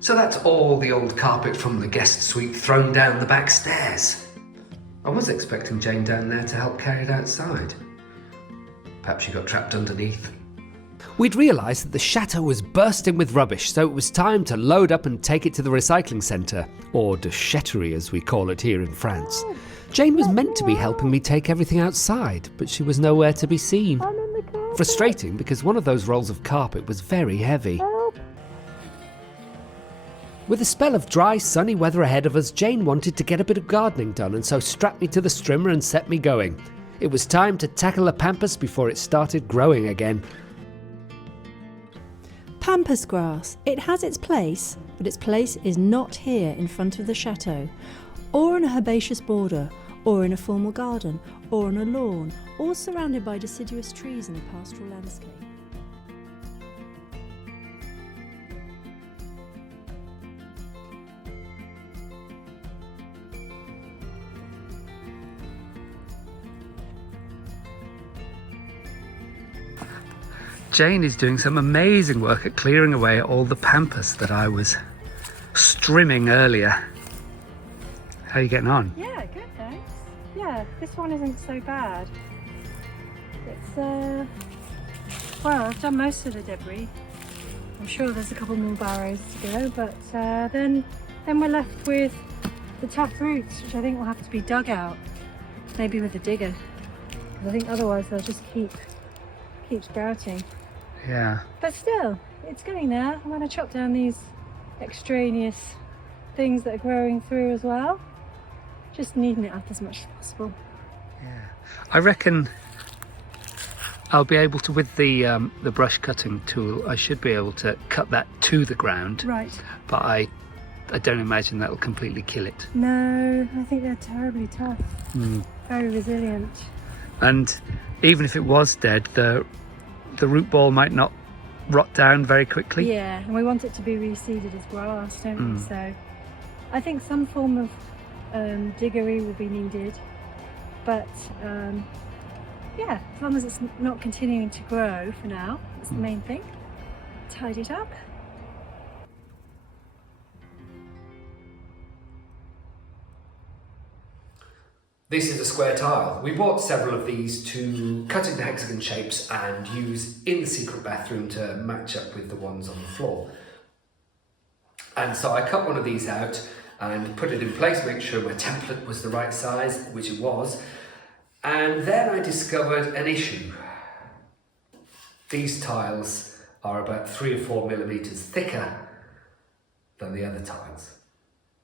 So that's all the old carpet from the guest suite thrown down the back stairs. I was expecting Jane down there to help carry it outside. Perhaps she got trapped underneath. We'd realised that the chateau was bursting with rubbish, so it was time to load up and take it to the recycling centre, or déchetterie as we call it here in France. Jane was meant to be helping me take everything outside, but she was nowhere to be seen. Frustrating because one of those rolls of carpet was very heavy. With a spell of dry, sunny weather ahead of us, Jane wanted to get a bit of gardening done and so strapped me to the strimmer and set me going. It was time to tackle the pampas before it started growing again. Pampas grass. It has its place, but its place is not here in front of the chateau, or in a herbaceous border, or in a formal garden, or on a lawn, or surrounded by deciduous trees in a pastoral landscape. Jane is doing some amazing work at clearing away all the pampas that I was strimming earlier. How are you getting on? Yeah, good, thanks. Yeah, this one isn't so bad. It's, well, I've done most of the debris. I'm sure there's a couple more barrows to go, but then we're left with the tough roots, which I think will have to be dug out, maybe with a digger. Because I think otherwise they'll just keep sprouting. Yeah. But still, it's getting there. I'm going to chop down these extraneous things that are growing through as well. Just neaten it up as much as possible. Yeah. I reckon I'll be able to, with the brush cutting tool, I should be able to cut that to the ground. Right. But I don't imagine that'll completely kill it. No, I think they're terribly tough. Very resilient. And even if it was dead, the root ball might not rot down very quickly. Yeah, and we want it to be reseeded as grass, don't we? So I think some form of diggery will be needed, but yeah, as long as it's not continuing to grow for now, that's the main thing. Tidy it up. This is a square tile. We bought several of these to cut into hexagon shapes and use in the secret bathroom to match up with the ones on the floor. And so I cut one of these out and put it in place, make sure my template was the right size, which it was. And then I discovered an issue. These tiles are about 3 or 4 millimeters thicker than the other tiles,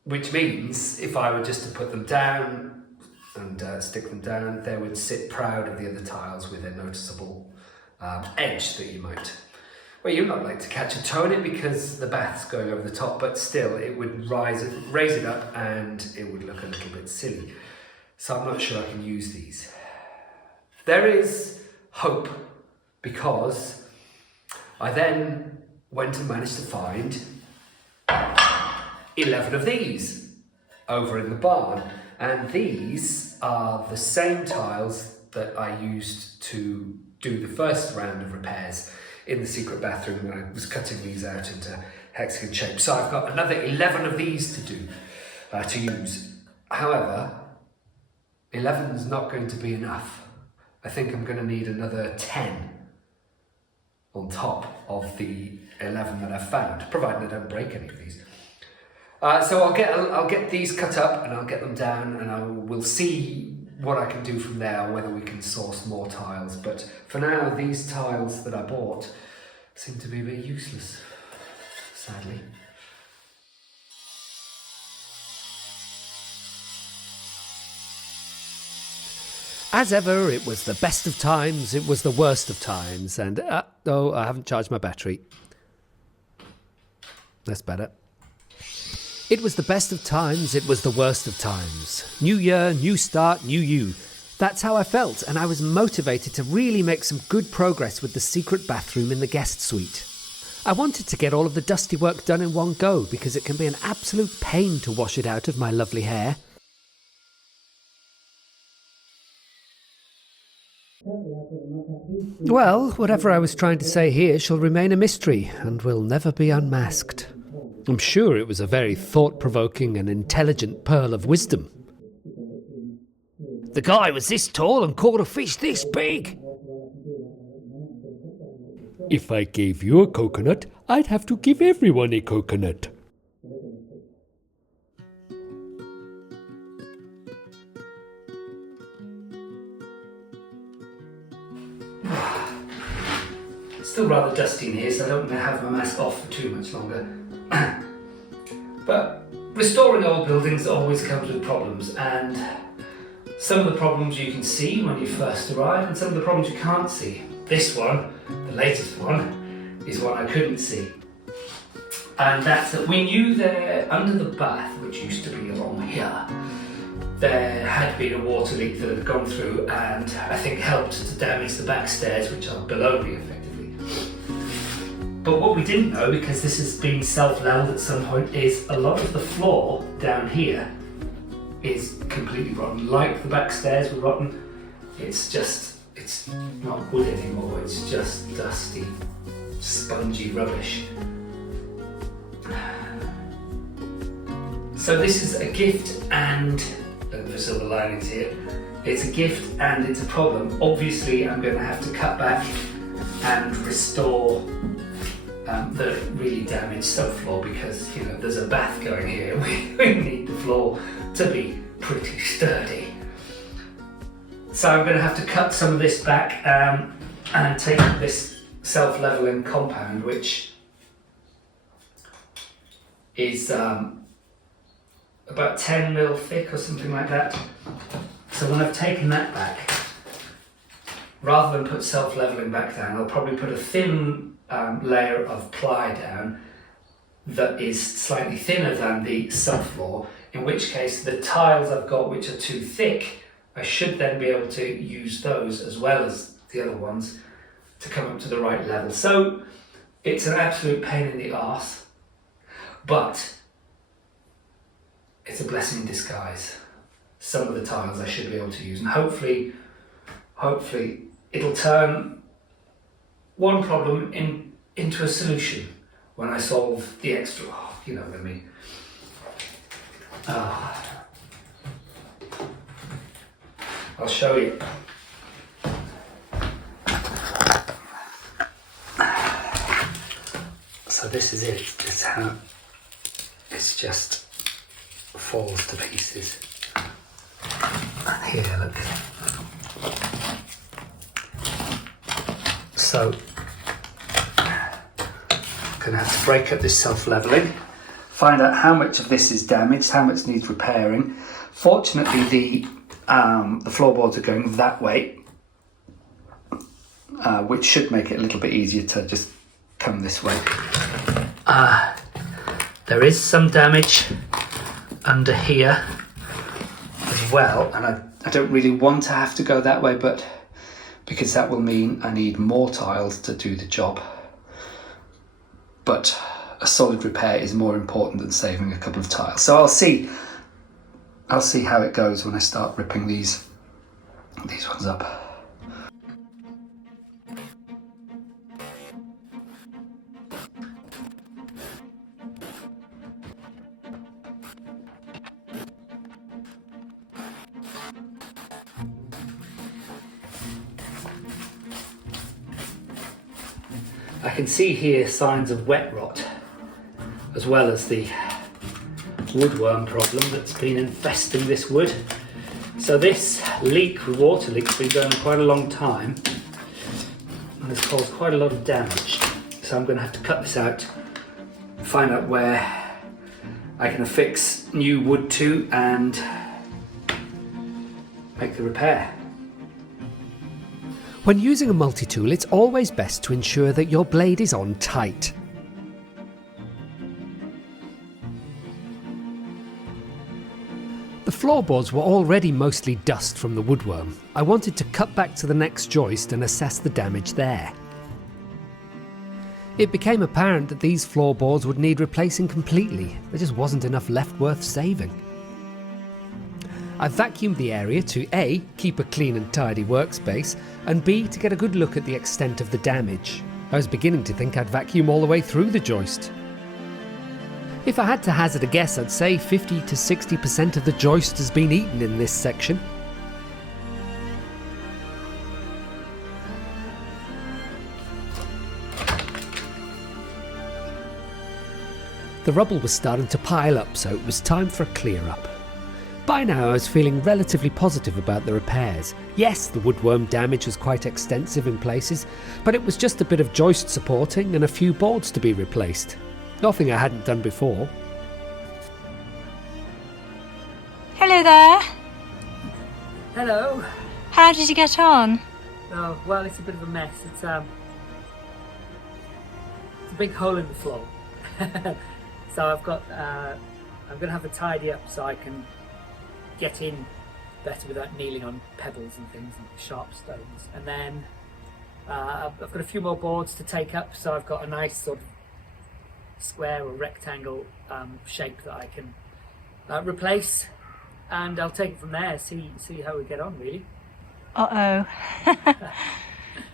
which means if I were just to put them down and stick them down, they would sit proud of the other tiles with a noticeable edge that you might, well, you'd not like to catch a toe in it because the bath's going over the top, but still it would raise it up and it would look a little bit silly. So I'm not sure I can use these. There is hope, because I then went and managed to find 11 of these over in the barn. And these are the same tiles that I used to do the first round of repairs in the secret bathroom when I was cutting these out into hexagon shape. So I've got another 11 of these to do, to use. However, 11 is not going to be enough. I think I'm going to need another 10 on top of the 11 that I've found, provided I don't break any of these. So I'll get these cut up and I'll get them down, and we'll see what I can do from there, whether we can source more tiles. But for now, these tiles that I bought seem to be a bit useless, sadly. As ever, it was the best of times, it was the worst of times, and oh, I haven't charged my battery. That's better. It was the best of times, it was the worst of times. New year, new start, new you. That's how I felt, and I was motivated to really make some good progress with the secret bathroom in the guest suite. I wanted to get all of the dusty work done in one go, because it can be an absolute pain to wash it out of my lovely hair. Currently, I put Well, whatever I was trying to say here shall remain a mystery and will never be unmasked. I'm sure it was a very thought-provoking and intelligent pearl of wisdom. The guy was this tall and caught a fish this big. If I gave you a coconut, I'd have to give everyone a coconut. It's still rather dusty in here, so I don't want to have my mask off for too much longer. But restoring old buildings always comes with problems, and some of the problems you can see when you first arrive, and some of the problems you can't see. This one, the latest one, is one I couldn't see. And that's that we knew there, under the bath, which used to be along here, there had been a water leak that had gone through and I think helped to damage the back stairs, which are below me effectively. But what we didn't know, because this has been self-leveled at some point, is a lot of the floor down here is completely rotten. Like the back stairs were rotten, it's not wood anymore, it's just dusty, spongy rubbish. So this is a gift and the silver linings here. It's a gift and it's a problem. Obviously, I'm going to have to cut back and restore the really damaged subfloor because there's a bath going here. We need the floor to be pretty sturdy. So I'm going to have to cut some of this back and take this self-leveling compound, which is about 10 mil thick or something like that. So when I've taken that back, rather than put self-leveling back down, I'll probably put a thin layer of ply down that is slightly thinner than the subfloor, in which case the tiles I've got which are too thick, I should then be able to use those as well as the other ones to come up to the right level. So it's an absolute pain in the arse, but it's a blessing in disguise. Some of the tiles I should be able to use, and hopefully it'll turn one problem into a solution when I solve the extra, you know what I mean. I'll show you. So this is it. This is how it's just falls to pieces. And here, look. So I'm going to have to break up this self-leveling, find out how much of this is damaged, how much needs repairing. Fortunately, the floorboards are going that way, which should make it a little bit easier to just come this way. There is some damage under here as well, and I don't really want to have to go that way, but because that will mean I need more tiles to do the job. But a solid repair is more important than saving a couple of tiles. So I'll see how it goes when I start ripping these ones up. I can see here signs of wet rot, as well as the woodworm problem that's been infesting this wood. So this leak, the water leak, has been going on quite a long time and has caused quite a lot of damage. So I'm going to have to cut this out, find out where I can affix new wood to and make the repair. When using a multi-tool, it's always best to ensure that your blade is on tight. The floorboards were already mostly dust from the woodworm. I wanted to cut back to the next joist and assess the damage there. It became apparent that these floorboards would need replacing completely. There just wasn't enough left worth saving. I vacuumed the area to A, keep a clean and tidy workspace, and B, to get a good look at the extent of the damage. I was beginning to think I'd vacuum all the way through the joist. If I had to hazard a guess, I'd say 50 to 60% of the joist has been eaten in this section. The rubble was starting to pile up, so it was time for a clear up. By now I was feeling relatively positive about the repairs. Yes, the woodworm damage was quite extensive in places, but it was just a bit of joist supporting and a few boards to be replaced. Nothing I hadn't done before. Hello there. Hello. How did you get on? Oh, well, it's a bit of a mess. It's a big hole in the floor. So I'm going to have a tidy up so I can get in better without kneeling on pebbles and things and sharp stones. And then I've got a few more boards to take up, so I've got a nice sort of square or rectangle shape that I can replace, and I'll take it from there, see how we get on, really. Uh-oh.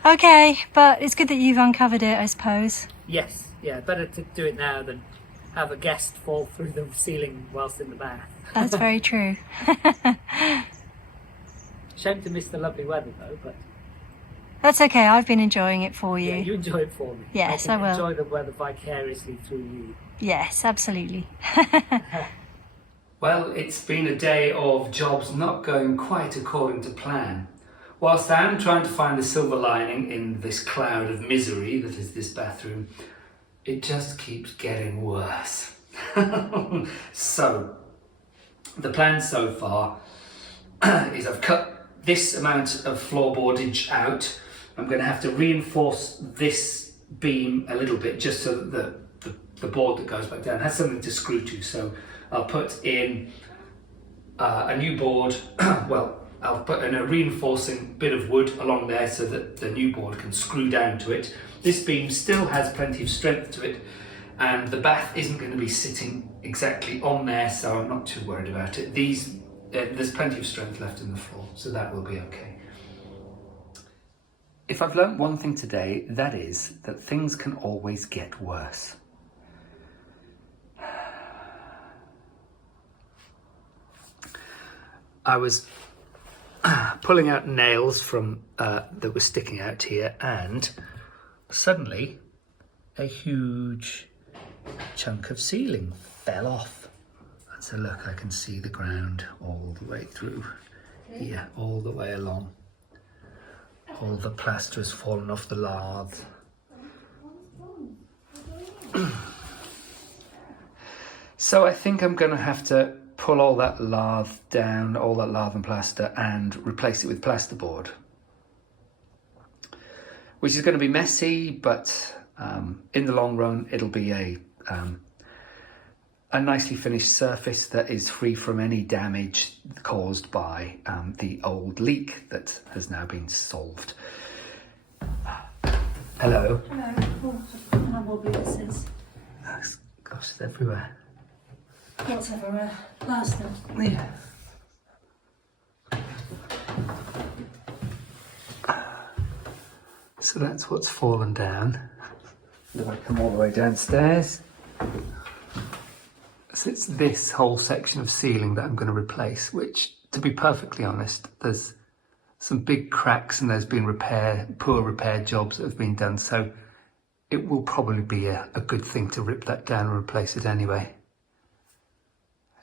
Okay, but it's good that you've uncovered it, I suppose. Yes, yeah, better to do it now than have a guest fall through the ceiling whilst in the bath. That's very true. Shame to miss the lovely weather though, but That's okay, I've been enjoying it for you. yeah, you enjoy it for me. Yes, I I can will. enjoy the weather vicariously through you. Yes, absolutely. Well, it's been a day of jobs not going quite according to plan. Whilst I am trying to find a silver lining in this cloud of misery that is this bathroom, it just keeps getting worse. So, the plan so far is I've cut this amount of floorboardage out. I'm going to have to reinforce this beam a little bit just so that the board that goes back down has something to screw to. So I'll put in a new board, well, I'll put in a reinforcing bit of wood along there so that the new board can screw down to it. This beam still has plenty of strength to it, and the bath isn't going to be sitting exactly on there, so I'm not too worried about it. There's plenty of strength left in the floor, so that will be okay. If I've learnt one thing today, that is that things can always get worse. I was pulling out nails from that were sticking out here, and suddenly a huge chunk of ceiling fell off. And so look, I can see the ground all the way through here, all the way along. All the plaster has fallen off the lath. So I think I'm going to have to pull all that lath down, all that lath and plaster, and replace it with plasterboard, which is going to be messy, but in the long run it'll be a nicely finished surface that is free from any damage caused by the old leak that has now been solved. Hello. Hello. Oh, how wobbly this is. Gosh, it's everywhere. What's everywhere? Plaster. Yeah. So that's what's fallen down. If I come all the way downstairs, so it's this whole section of ceiling that I'm going to replace, which, to be perfectly honest, there's some big cracks and there's been poor repair jobs that have been done, so it will probably be a good thing to rip that down and replace it anyway.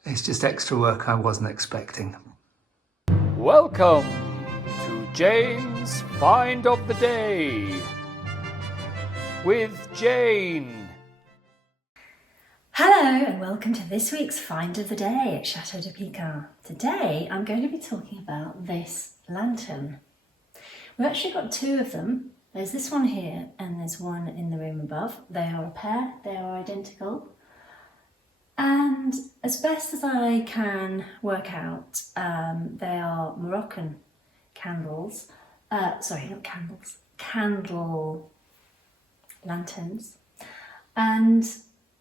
It's just extra work I wasn't expecting. Welcome to Jane's Find of the Day with Jane. Hello and welcome to this week's Find of the Day at Chateau de Pican. Today I'm going to be talking about this lantern. We've actually got two of them. There's this one here and there's one in the room above. They are a pair, they are identical. And as best as I can work out, they are Moroccan candles. Sorry, not candles. Candle lanterns. And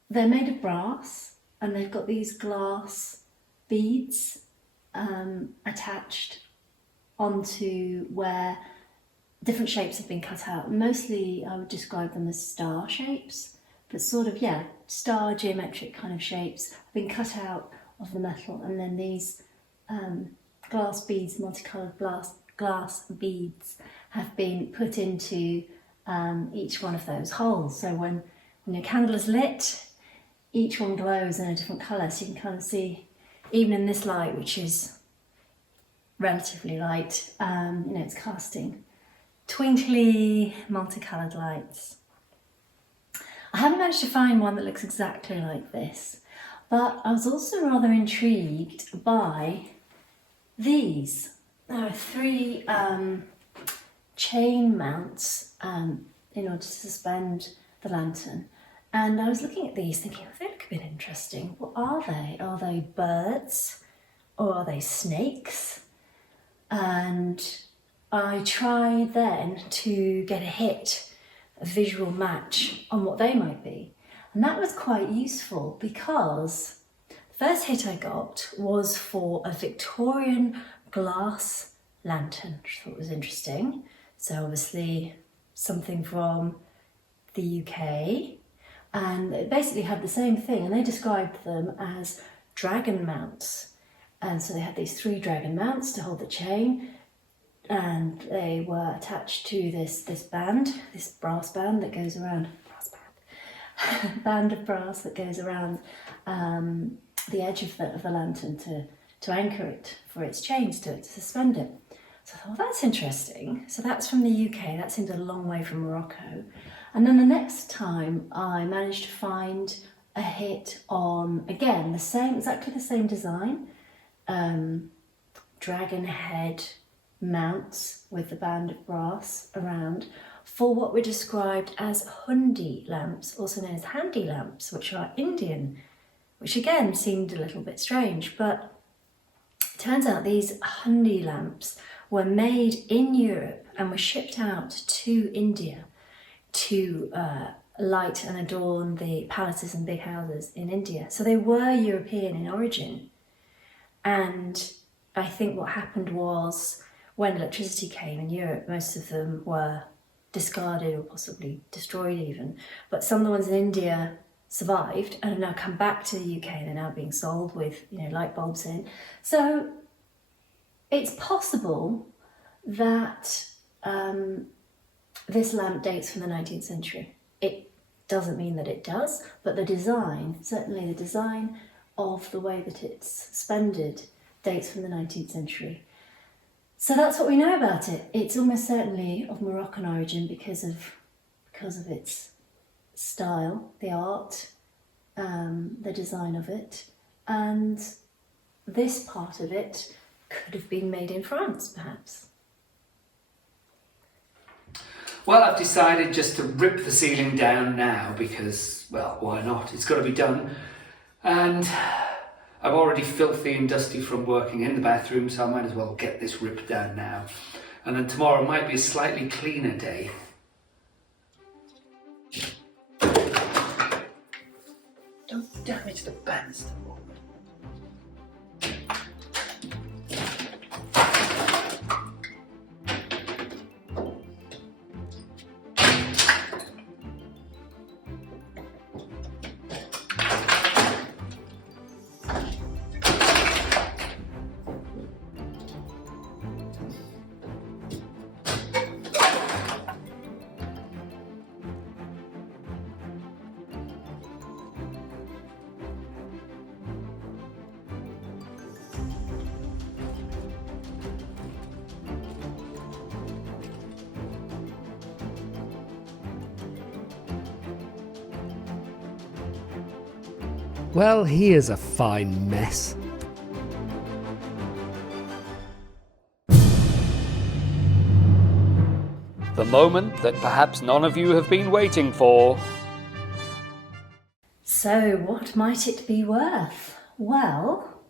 they're made of brass and they've got these glass beads attached onto where different shapes have been cut out. Mostly I would describe them as star shapes, but sort of, yeah, star geometric kind of shapes have been cut out of the metal, and then these glass beads, multicoloured glass beads, have been put into each one of those holes. So when your candle is lit, each one glows in a different colour, so you can kind of see, even in this light, which is relatively light, it's casting twinkly, multicoloured lights. I haven't managed to find one that looks exactly like this, but I was also rather intrigued by these. There are 3 chain mounts in order to suspend the lantern. And I was looking at these thinking, oh, they look a bit interesting. What are they? Are they birds or are they snakes? And I tried then to get a visual match on what they might be. And that was quite useful because the first hit I got was for a Victorian glass lantern, which I thought was interesting. So obviously something from the UK. And it basically had the same thing, and they described them as dragon mounts. And so they had these 3 dragon mounts to hold the chain, and they were attached to this band, this brass band that goes around, band of brass that goes around the edge of the lantern to anchor it for its chains to suspend it. So I thought, well, that's interesting. So that's from the UK, that seemed a long way from Morocco. And then the next time I managed to find a hit on, again, exactly the same design, dragon head mounts with the band of brass around for what were described as hundi lamps, also known as handy lamps, which are Indian, which again seemed a little bit strange, but it turns out these hundi lamps were made in Europe and were shipped out to India to light and adorn the palaces and big houses in India. So they were European in origin. And I think what happened was when electricity came in Europe, most of them were discarded or possibly destroyed even. But some of the ones in India survived and have now come back to the UK and are now being sold with light bulbs in. So it's possible that this lamp dates from the 19th century. It doesn't mean that it does, but the design, certainly the design of the way that it's suspended, dates from the 19th century. So that's what we know about it. It's almost certainly of Moroccan origin because of its style, the art, the design of it, and this part of it could have been made in France, perhaps. Well, I've decided just to rip the ceiling down now because, well, why not? It's got to be done. And I'm already filthy and dusty from working in the bathroom, so I might as well get this ripped down now. And then tomorrow might be a slightly cleaner day. Don't damage the banister. Well, here's a fine mess. The moment that perhaps none of you have been waiting for. So what might it be worth? Well,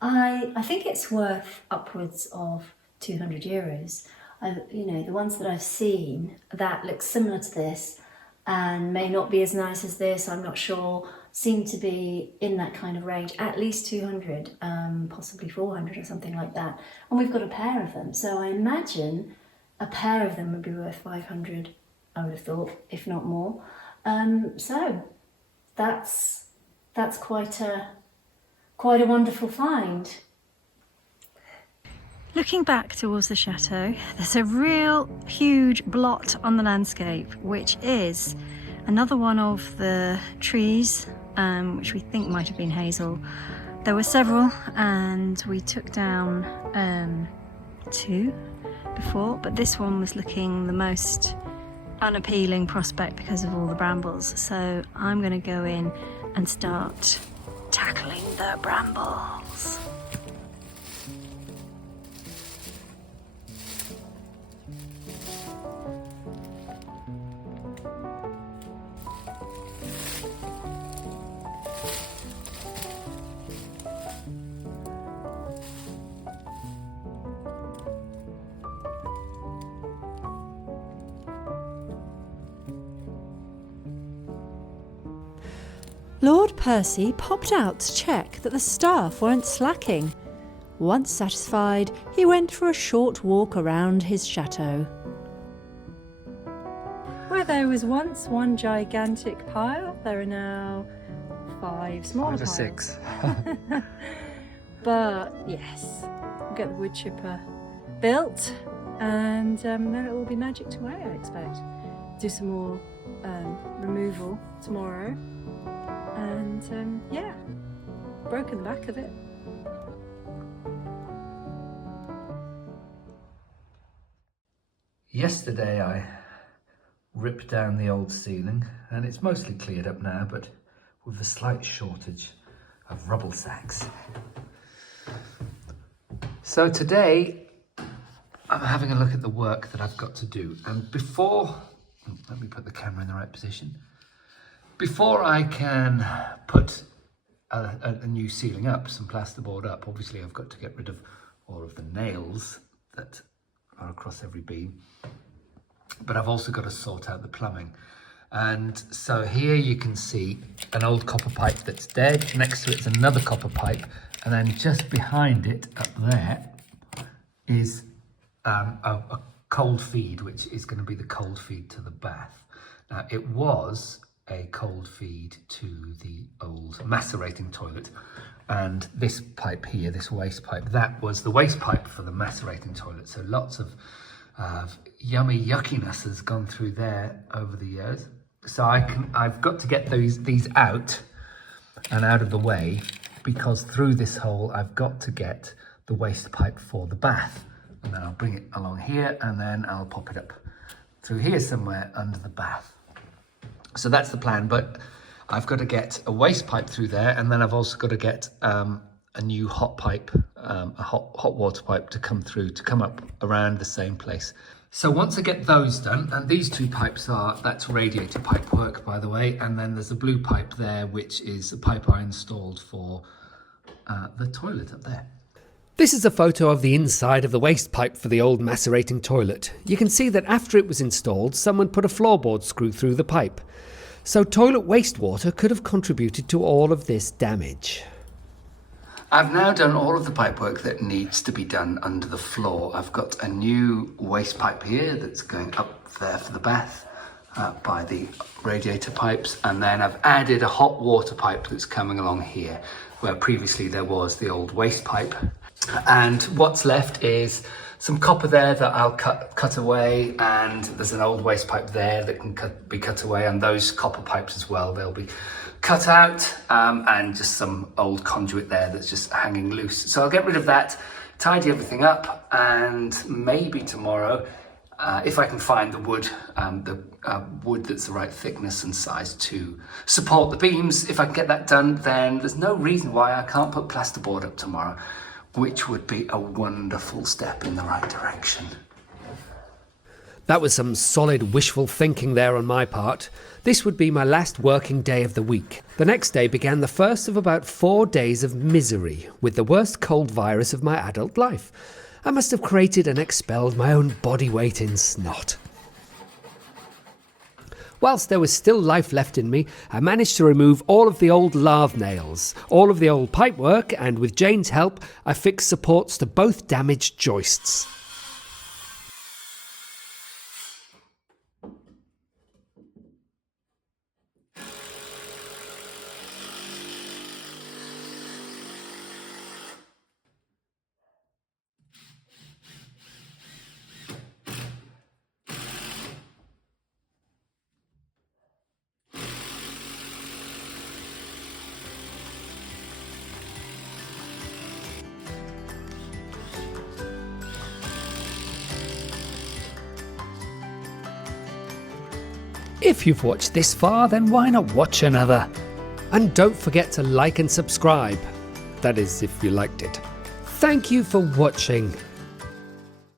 I think it's worth upwards of €200. The ones that I've seen that look similar to this and may not be as nice as this, I'm not sure. seem to be in that kind of range, at least 200, possibly 400 or something like that. And we've got a pair of them. So I imagine a pair of them would be worth 500, I would have thought, if not more. So that's quite a wonderful find. Looking back towards the chateau, there's a real huge blot on the landscape, which is another one of the trees, which we think might have been hazel. There were several, and we took down 2 before, but this one was looking the most unappealing prospect because of all the brambles. So I'm going to go in and start tackling the brambles. Lord Percy popped out to check that the staff weren't slacking. Once satisfied, he went for a short walk around his chateau. Where there was once one gigantic pile, there are now 5 smaller piles. 6. But yes, we'll get the wood chipper built, and then it will be magic away, I expect. Do some more removal tomorrow. And yeah, broken the back of it. Yesterday I ripped down the old ceiling, and it's mostly cleared up now, but with a slight shortage of rubble sacks. So today I'm having a look at the work that I've got to do, and let me put the camera in the right position. Before I can put a new ceiling up, some plasterboard up, obviously I've got to get rid of all of the nails that are across every beam, but I've also got to sort out the plumbing. And so here you can see an old copper pipe that's dead. Next to it's another copper pipe, and then just behind it up there is a cold feed, which is going to be the cold feed to the bath. Now it was a cold feed to the old macerating toilet, and this pipe here, this waste pipe, that was the waste pipe for the macerating toilet. So lots of yummy yuckiness has gone through there over the years. So I've got to get these out and out of the way, because through this hole I've got to get the waste pipe for the bath, and then I'll bring it along here, and then I'll pop it up through here somewhere under the bath. So that's the plan, but I've got to get a waste pipe through there, and then I've also got to get a new hot pipe, a hot water pipe to come up around the same place. So once I get those done, and these 2 pipes that's radiator pipe work, by the way, and then there's a blue pipe there, which is a pipe I installed for the toilet up there. This is a photo of the inside of the waste pipe for the old macerating toilet. You can see that after it was installed, someone put a floorboard screw through the pipe. So toilet wastewater could have contributed to all of this damage. I've now done all of the pipe work that needs to be done under the floor. I've got a new waste pipe here that's going up there for the bath by the radiator pipes, and then I've added a hot water pipe that's coming along here, where previously there was the old waste pipe. And what's left is some copper there that I'll cut away, and there's an old waste pipe there that can be cut away, and those copper pipes as well, they'll be cut out, and just some old conduit there that's just hanging loose. So I'll get rid of that, tidy everything up, and maybe tomorrow, if I can find the wood that's the right thickness and size to support the beams, if I can get that done, then there's no reason why I can't put plasterboard up tomorrow, which would be a wonderful step in the right direction. That was some solid wishful thinking there on my part. This would be my last working day of the week. The next day began the first of about 4 days of misery, with the worst cold virus of my adult life. I must have created and expelled my own body weight in snot. Whilst there was still life left in me, I managed to remove all of the old lathe nails, all of the old pipework, and with Jane's help, I fixed supports to both damaged joists. If you've watched this far, then why not watch another? And don't forget to like and subscribe. That is, if you liked it. Thank you for watching.